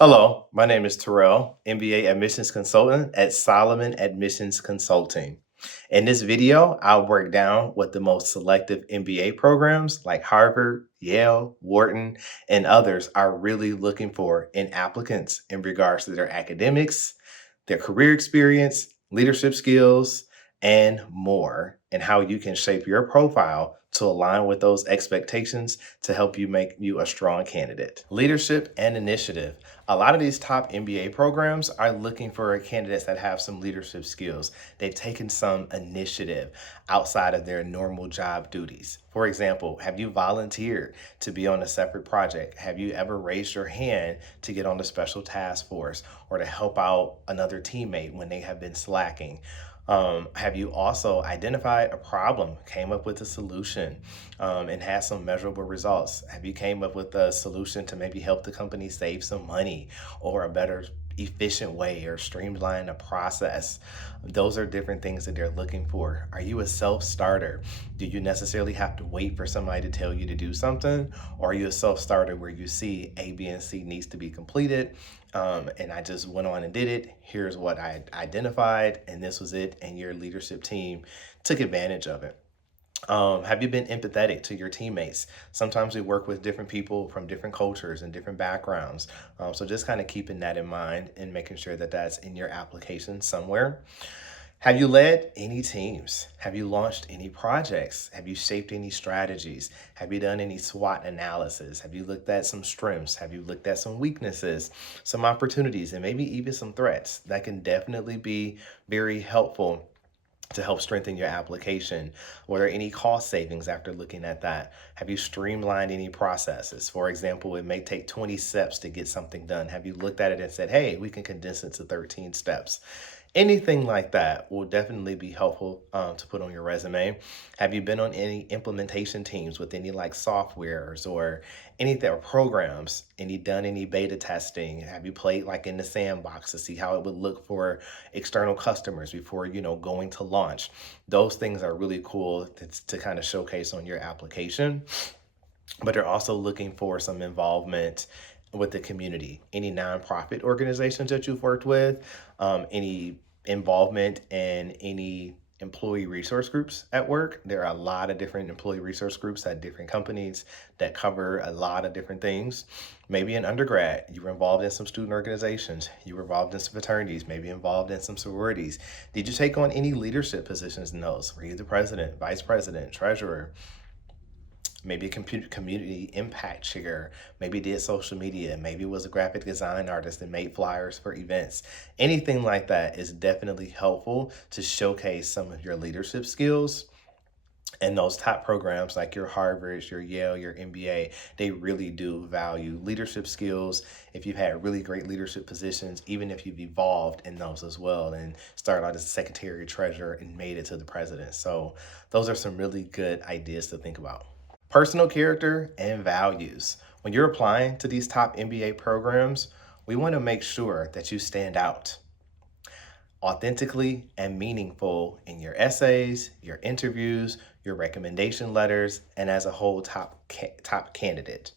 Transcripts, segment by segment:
Hello, my name is Terrell, MBA admissions consultant at Solomon Admissions Consulting. In this video, I'll break down what the most selective MBA programs like Harvard, Yale, Wharton, and others are really looking for in applicants in regards to their academics, their career experience, leadership skills, and more, and how you can shape your profile to align with those expectations to help you make you a strong candidate. Leadership and initiative. A lot of these top MBA programs are looking for candidates that have some leadership skills. They've taken some initiative outside of their normal job duties. For example, have you volunteered to be on a separate project? Have you ever raised your hand to get on the special task force or to help out another teammate when they have been slacking? Have you also identified a problem, came up with a solution, and had some measurable results? Have you came up with a solution to maybe help the company save some money or a better efficient way or streamline a process? Those are different things that they're looking for. Are you a self-starter? Do you necessarily have to wait for somebody to tell you to do something? Or are you a self-starter where you see A, B, and C needs to be completed? And I just went on and did it. Here's what I identified, and this was it. And your leadership team took advantage of it. Have you been empathetic to your teammates? Sometimes we work with different people from different cultures and different backgrounds. So just kind of keeping that in mind and making sure that that's in your application somewhere. Have you led any teams? Have you launched any projects? Have you shaped any strategies? Have you done any SWOT analysis? Have you looked at some strengths? Have you looked at some weaknesses, some opportunities, and maybe even some threats? That can definitely be very helpful to help strengthen your application. Were there any cost savings after looking at that? Have you streamlined any processes? For example, it may take 20 steps to get something done. Have you looked at it and said, hey, we can condense it to 13 steps? Anything like that will definitely be helpful to put on your resume. Have you been on any implementation teams with any like softwares or anything or programs? Done any beta testing? Have you played like in the sandbox to see how it would look for external customers before going to launch? Those things are really cool to kind of showcase on your application. But they're also looking for some involvement with the community, any nonprofit organizations that you've worked with, any involvement in any employee resource groups at work. There are a lot of different employee resource groups at different companies that cover a lot of different things. Maybe in undergrad, you were involved in some student organizations, you were involved in some fraternities, maybe involved in some sororities. Did you take on any leadership positions in those? Were you the president, vice president, treasurer? Maybe a community impact share, maybe did social media, maybe was a graphic design artist and made flyers for events. Anything like that is definitely helpful to showcase some of your leadership skills. And those top programs like your Harvard, your Yale, your MBA, they really do value leadership skills. If you've had really great leadership positions, even if you've evolved in those as well and started out as a secretary, treasurer, and made it to the president. So those are some really good ideas to think about. Personal character and values. When you're applying to these top MBA programs, we want to make sure that you stand out authentically and meaningful in your essays, your interviews, your recommendation letters, and as a whole top candidate.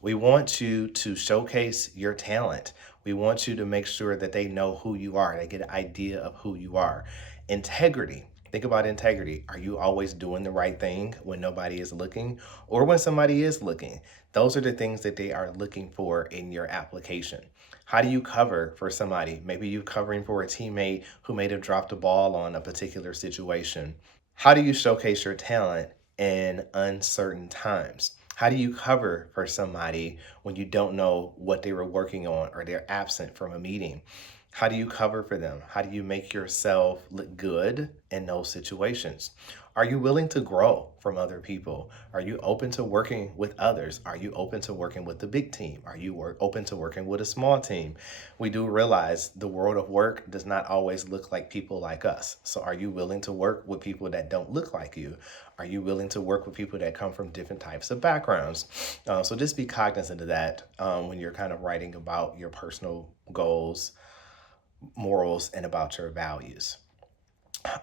We want you to showcase your talent. We want you to make sure that they know who you are, they get an idea of who you are. Integrity. Think about integrity. Are you always doing the right thing when nobody is looking or when somebody is looking? Those are the things that they are looking for in your application. How do you cover for somebody? Maybe you're covering for a teammate who may have dropped a ball on a particular situation. How do you showcase your talent in uncertain times? How do you cover for somebody when you don't know what they were working on or they're absent from a meeting? How do you cover for them? How do you make yourself look good in those situations? Are you willing to grow from other people? Are you open to working with others? Are you open to working with the big team? Are you open to working with a small team? We do realize the world of work does not always look like people like us. So are you willing to work with people that don't look like you? Are you willing to work with people that come from different types of backgrounds? So just be cognizant of that when you're kind of writing about your personal goals, morals, and about your values.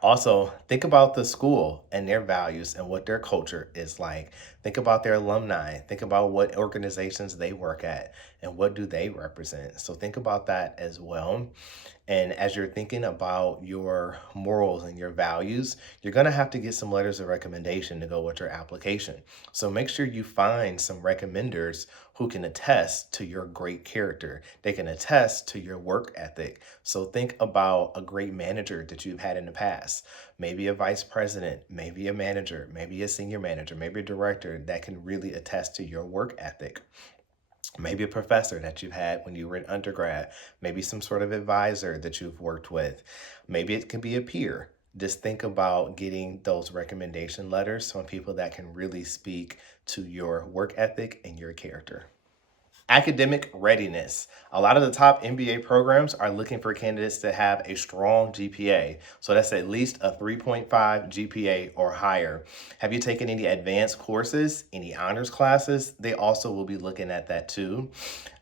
Also, think about the school and their values and what their culture is like. Think about their alumni. Think about what organizations they work at and what do they represent. So think about that as well. And as you're thinking about your morals and your values, you're going to have to get some letters of recommendation to go with your application. So make sure you find some recommenders who can attest to your great character. They can attest to your work ethic. So think about a great manager that you've had in the past, maybe a vice president, maybe a manager, maybe a senior manager, maybe a director that can really attest to your work ethic. Maybe a professor that you've had when you were in undergrad, maybe some sort of advisor that you've worked with. Maybe it could be a peer. Just think about getting those recommendation letters from people that can really speak to your work ethic and your character. Academic readiness. A lot of the top MBA programs are looking for candidates to have a strong GPA. So that's at least a 3.5 GPA or higher. Have you taken any advanced courses, any honors classes? They also will be looking at that too.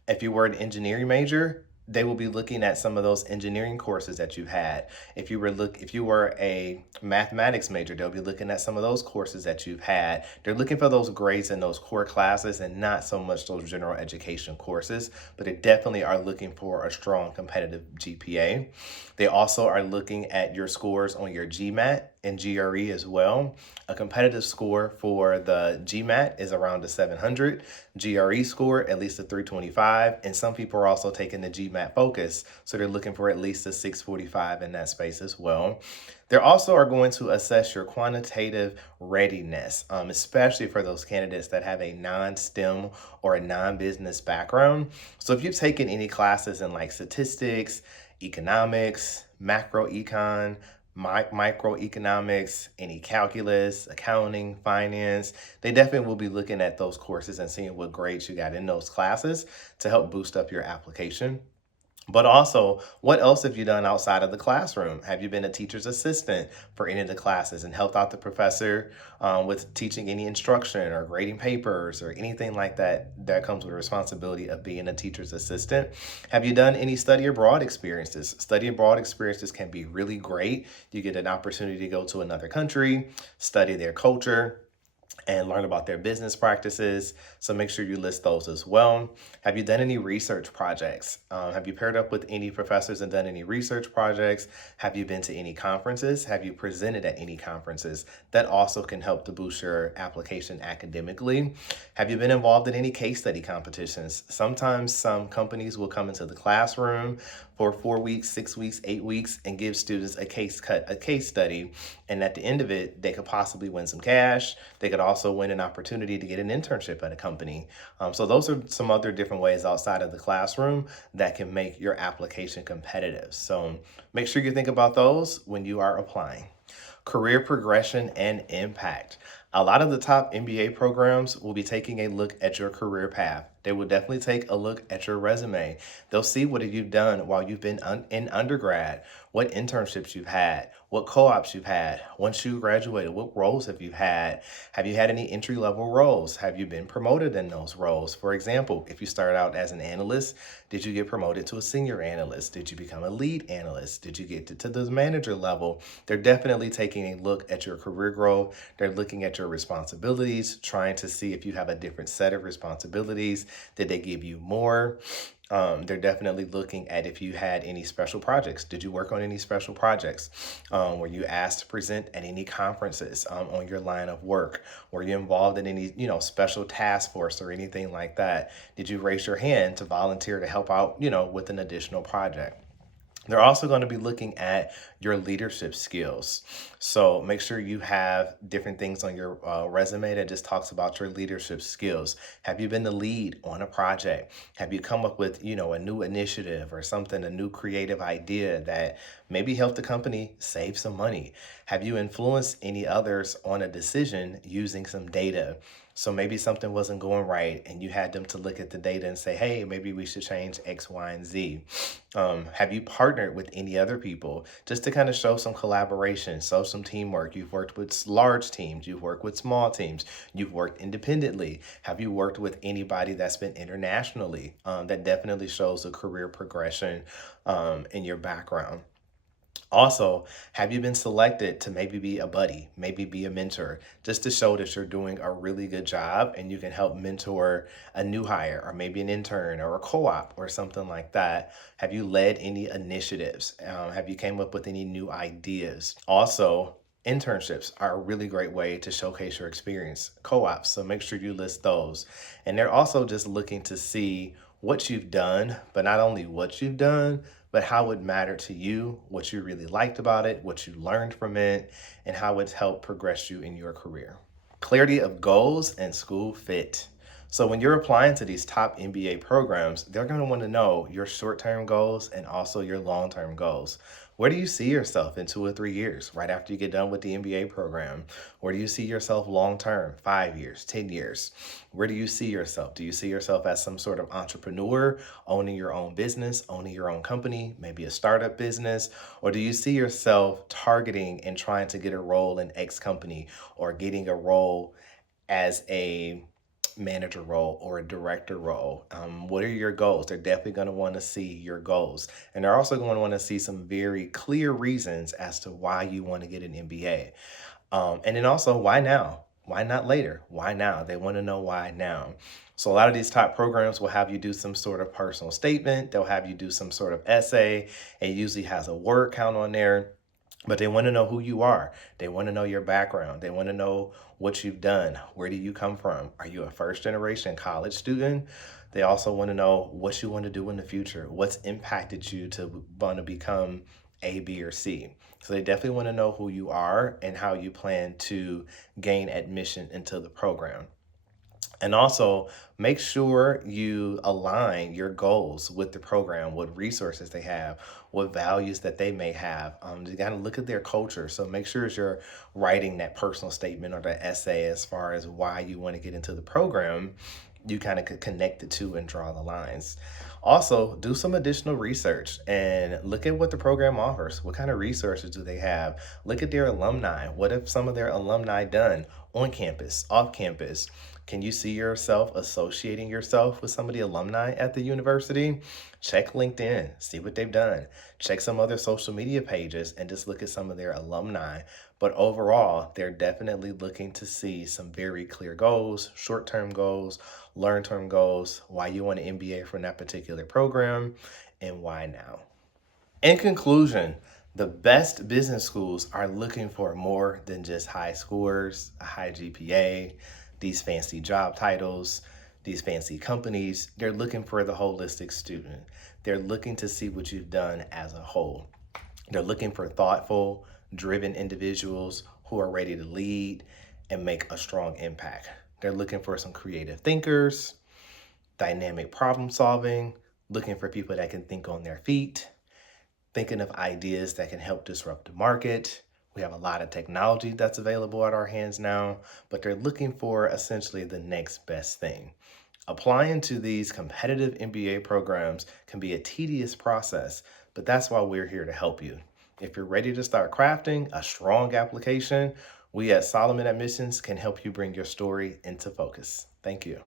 If you were an engineering major, they will be looking at some of those engineering courses that you've had. If you were a mathematics major, they'll be looking at some of those courses that you've had. They're looking for those grades in those core classes and not so much those general education courses, but they definitely are looking for a strong competitive GPA. They also are looking at your scores on your GMAT and GRE as well. A competitive score for the GMAT is around a 700, GRE score at least a 325, and some people are also taking the GMAT focus, so they're looking for at least a 645 in that space as well. They also are going to assess your quantitative readiness, especially for those candidates that have a non-STEM or a non-business background. So if you've taken any classes in like statistics, economics, macroecon, microeconomics, any calculus, accounting, finance, they definitely will be looking at those courses and seeing what grades you got in those classes to help boost up your application. But also, what else have you done outside of the classroom? Have you been a teacher's assistant for any of the classes and helped out the professor with teaching any instruction or grading papers or anything like that that comes with the responsibility of being a teacher's assistant? Have you done any study abroad experiences? Study abroad experiences can be really great. You get an opportunity to go to another country, study their culture, and learn about their business practices. So make sure you list those as well. Have you done any research projects? Have you paired up with any professors and done any research projects? Have you been to any conferences? Have you presented at any conferences? That also can help to boost your application academically. Have you been involved in any case study competitions? Sometimes some companies will come into the classroom for 4 weeks, 6 weeks, 8 weeks, and give students a case study. And at the end of it, they could possibly win some cash. They could also win an opportunity to get an internship at a company. So those are some other different ways outside of the classroom that can make your application competitive. So make sure you think about those when you are applying. Career progression and impact. A lot of the top MBA programs will be taking a look at your career path. They will definitely take a look at your resume. They'll see what have you done while you've been in undergrad, what internships you've had, what co-ops you've had. Once you graduated, what roles have you had? Have you had any entry-level roles? Have you been promoted in those roles? For example, if you started out as an analyst, did you get promoted to a senior analyst? Did you become a lead analyst? Did you get to the manager level? They're definitely taking a look at your career growth. They're looking at your responsibilities, trying to see if you have a different set of responsibilities. Did they give you more? They're definitely looking at if you had any special projects. Did you work on any special projects? Were you asked to present at any conferences on your line of work? Were you involved in any, special task force or anything like that? Did you raise your hand to volunteer to help out, with an additional project? They're also going to be looking at your leadership skills. So make sure you have different things on your resume that just talks about your leadership skills. Have you been the lead on a project? Have you come up with, a new initiative or something, a new creative idea that maybe helped the company save some money? Have you influenced any others on a decision using some data? So maybe something wasn't going right and you had them to look at the data and say, hey, maybe we should change X, Y, and Z. Have you partnered with any other people just to kind of show some collaboration, show some teamwork? You've worked with large teams, you've worked with small teams, you've worked independently. Have you worked with anybody that's been internationally? That definitely shows a career progression in your background. Also, have you been selected to maybe be a buddy, maybe be a mentor, just to show that you're doing a really good job and you can help mentor a new hire or maybe an intern or a co-op or something like that? Have you led any initiatives? Have you came up with any new ideas? Also, internships are a really great way to showcase your experience. Co-ops, so make sure you list those. And they're also just looking to see what you've done, but not only what you've done, but how it mattered to you, what you really liked about it, what you learned from it, and how it's helped progress you in your career. Clarity of goals and school fit. So when you're applying to these top MBA programs, they're going to want to know your short-term goals and also your long-term goals. Where do you see yourself in 2 or 3 years right after you get done with the MBA program? Where do you see yourself long-term, 5 years, 10 years? Where do you see yourself? Do you see yourself as some sort of entrepreneur, owning your own business, owning your own company, maybe a startup business? Or do you see yourself targeting and trying to get a role in X company or getting a role as a manager role or a director role? What are your goals? They're definitely going to want to see your goals. And they're also going to want to see some very clear reasons as to why you want to get an MBA. And then also, why now? Why not later? Why now? They want to know why now. So, a lot of these top programs will have you do some sort of personal statement, they'll have you do some sort of essay. It usually has a word count on there. But they want to know who you are. They want to know your background. They want to know what you've done. Where do you come from? Are you a first generation college student? They also want to know what you want to do in the future. What's impacted you to want to become A, B, or C? So they definitely want to know who you are and how you plan to gain admission into the program. And also make sure you align your goals with the program, what resources they have, what values that they may have. You got to look at their culture. So make sure as you're writing that personal statement or the essay as far as why you want to get into the program, you kind of could connect the two and draw the lines. Also, do some additional research and look at what the program offers. What kind of resources do they have? Look at their alumni. What have some of their alumni done on campus, off campus? Can you see yourself associating yourself with some of the alumni at the university? Check LinkedIn, see what they've done. Check some other social media pages and just look at some of their alumni. But overall, they're definitely looking to see some very clear goals, short term goals, long term goals, why you want an MBA from that particular program, and why now. In conclusion, the best business schools are looking for more than just high scores, a high GPA, these fancy job titles, these fancy companies. They're looking for the holistic student. They're looking to see what you've done as a whole. They're looking for thoughtful, driven individuals who are ready to lead and make a strong impact. They're looking for some creative thinkers, dynamic problem solving, looking for people that can think on their feet, thinking of ideas that can help disrupt the market. We have a lot of technology that's available at our hands now, but they're looking for essentially the next best thing. Applying to these competitive MBA programs can be a tedious process, but that's why we're here to help you. If you're ready to start crafting a strong application, we at Solomon Admissions can help you bring your story into focus. Thank you.